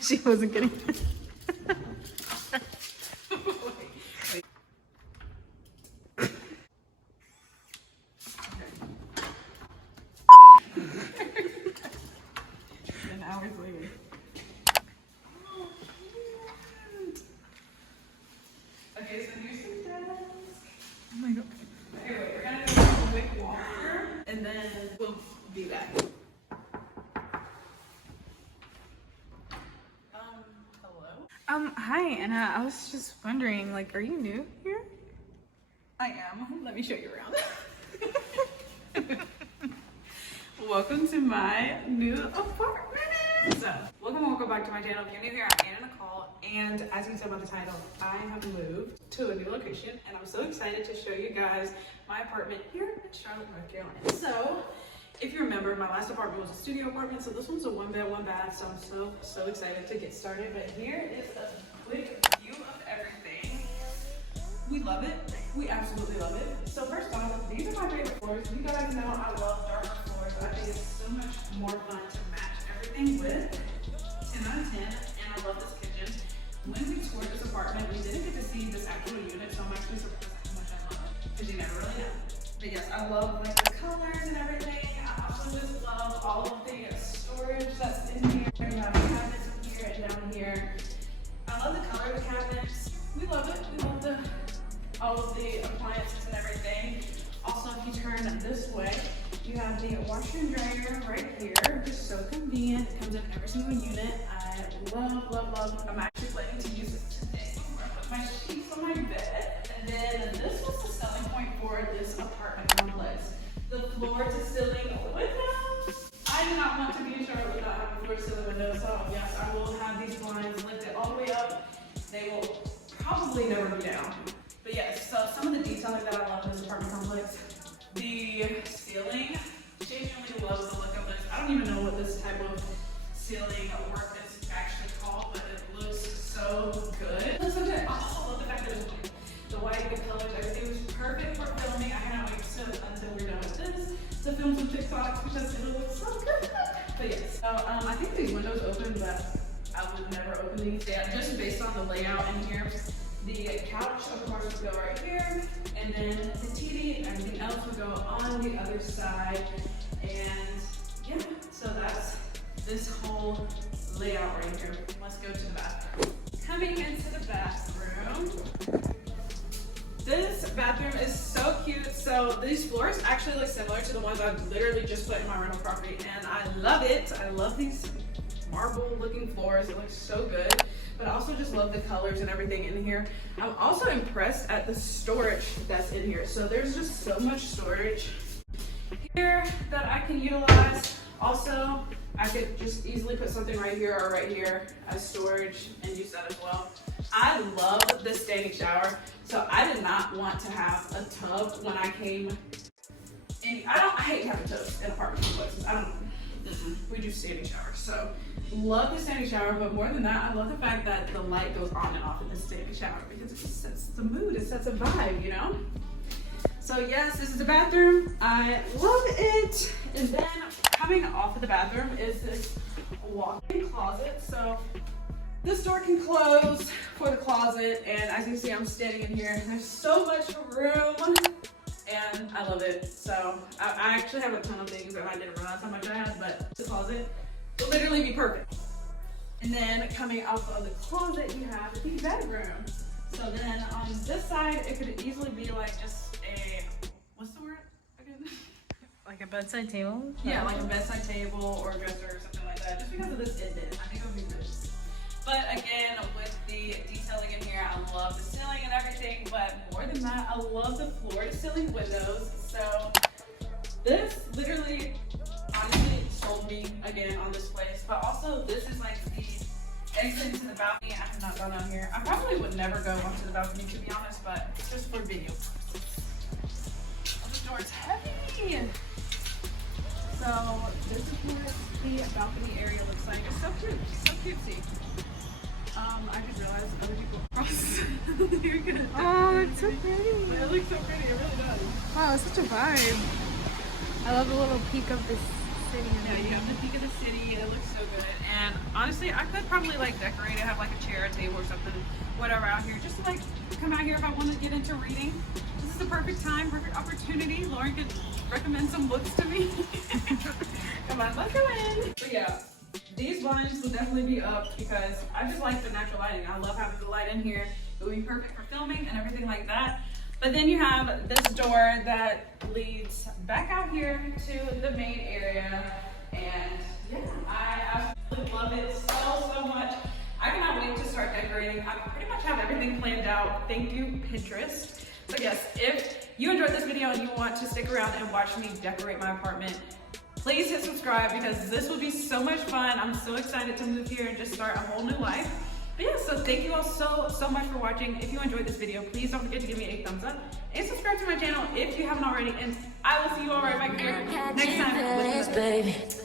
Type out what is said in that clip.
She wasn't getting it. An hours later. Okay, so here's some desk. Oh my god. Okay, wait, we're gonna do a quick walkthrough and then we'll be back. Hello? Hi Anna. I was just wondering, like, are you new here? I am. Let me show you around. Welcome to my new apartment. So, welcome back to my channel. If you're new here, I'm Anna Nicole, and as you can tell by the title, I have moved to a new location, and I'm so excited to show you guys my apartment here in Charlotte, North Carolina. So, if you remember, my last apartment was a studio apartment, so this one's a 1-bed, 1-bath, so I'm so excited to get started. But here is a quick view of everything. We love it. We absolutely love it. So first off, these are my favorite floors. You guys know I love darker floors. I think it's so much more fun to match everything with. 10 out of 10, and I love this kitchen. When we toured this apartment, we didn't get to see this actual unit, so I'm actually surprised how much I love it, because you never really know. But yes, I love like the colors and everything. I also just love all of the storage that's in here. You have cabinets in here and down here. I love the color of the cabinets. We love it. We love all of the appliances and everything. Also, if you turn this way, you have the washer and dryer right here. Just so convenient. It comes in every single unit. I love. I'm actually planning to use it today. I'm gonna put my sheets on my bed. And then this was the selling point for this apartment complex. The floor to ceiling windows. I do not want to be in Charlotte without having floor to ceiling windows. So yes, I will have these blinds lifted all the way up. They will probably never be down. But yes, so some of the detailing that I love in this apartment complex. The ceiling, genuinely love the look of this. I don't even know what this type of ceiling work is actually called, but it looks so good. I also love the fact that it's white. The white, the colors, everything was perfect for filming. I cannot wait until we're done with this to film some TikToks because it looks so good. But yes, so I think these windows open, but I would never open these. Yeah, just based on the layout in here. The couch, of course, would go right here, and then the TV and everything else would go on the other side. And yeah, so that's this whole layout right here. Let's go to the bathroom. Coming into the bathroom. This bathroom is so cute. So these floors actually look similar to the ones I've literally just put in my rental property, and I love it. I love these marble looking floors. It looks so good. But I also just love the colors and everything in here. I'm also impressed at the storage that's in here. So there's just so much storage here that I can utilize. Also, I could just easily put something right here or right here as storage and use that as well. I love the standing shower. So I did not want to have a tub when I came in. I hate having tubs in apartment complexes. We do standing showers. So love the standing shower, but more than that, I love the fact that the light goes on and off in the standing shower because it sets the mood, it sets a vibe, you know? So yes, this is the bathroom. I love it. And then coming off of the bathroom is this walk-in closet. So this door can close for the closet, and as you see, I'm standing in here. There's so much room. And I love it. So I actually have a ton of things that I didn't realize how much I had, but the closet will literally be perfect. And then coming out of the closet, you have the bedroom. So then on this side, it could easily be like just a, what's the word again? Like a bedside table? Yeah, like a bedside table or a dresser or something like that. Just because of this indent, I think it would be good. But again, with the detailing in here, I love the ceiling and everything, but more than that, I love the floor to ceiling windows. So this literally honestly sold me again on this place. But also this is like the exit to the balcony. I have not gone out here. I probably would never go onto the balcony, to be honest, but just for video purposes. Oh, this door is heavy. So this is what the balcony area looks like. It's so cute, so cutesy. I just realized other people across. You're good. Oh, it's so pretty. It looks so pretty, it really does. Wow, it's such a vibe. I love the little peak of the city. Yeah, you have the peak of the city. It looks so good. And honestly, I could probably like decorate it, have like a chair, a table or something, whatever out here, just to like come out here if I want to get into reading. This is the perfect time, perfect opportunity. Lauren could recommend some books to me. Come on, let's go in. So yeah, these blinds will definitely be up because I just like the natural lighting. I love having the light in here. It would be perfect for filming and everything like that. But then you have this door that leads back out here to the main area. And yeah, I absolutely love it so much. I cannot wait to start decorating. I pretty much have everything planned out. Thank you, Pinterest. So yes, if you enjoyed this video and you want to stick around and watch me decorate my apartment, please hit subscribe because this will be so much fun. I'm so excited to move here and just start a whole new life. But yeah, so thank you all so much for watching. If you enjoyed this video, please don't forget to give me a thumbs up and subscribe to my channel if you haven't already. And I will see you all right back here next time.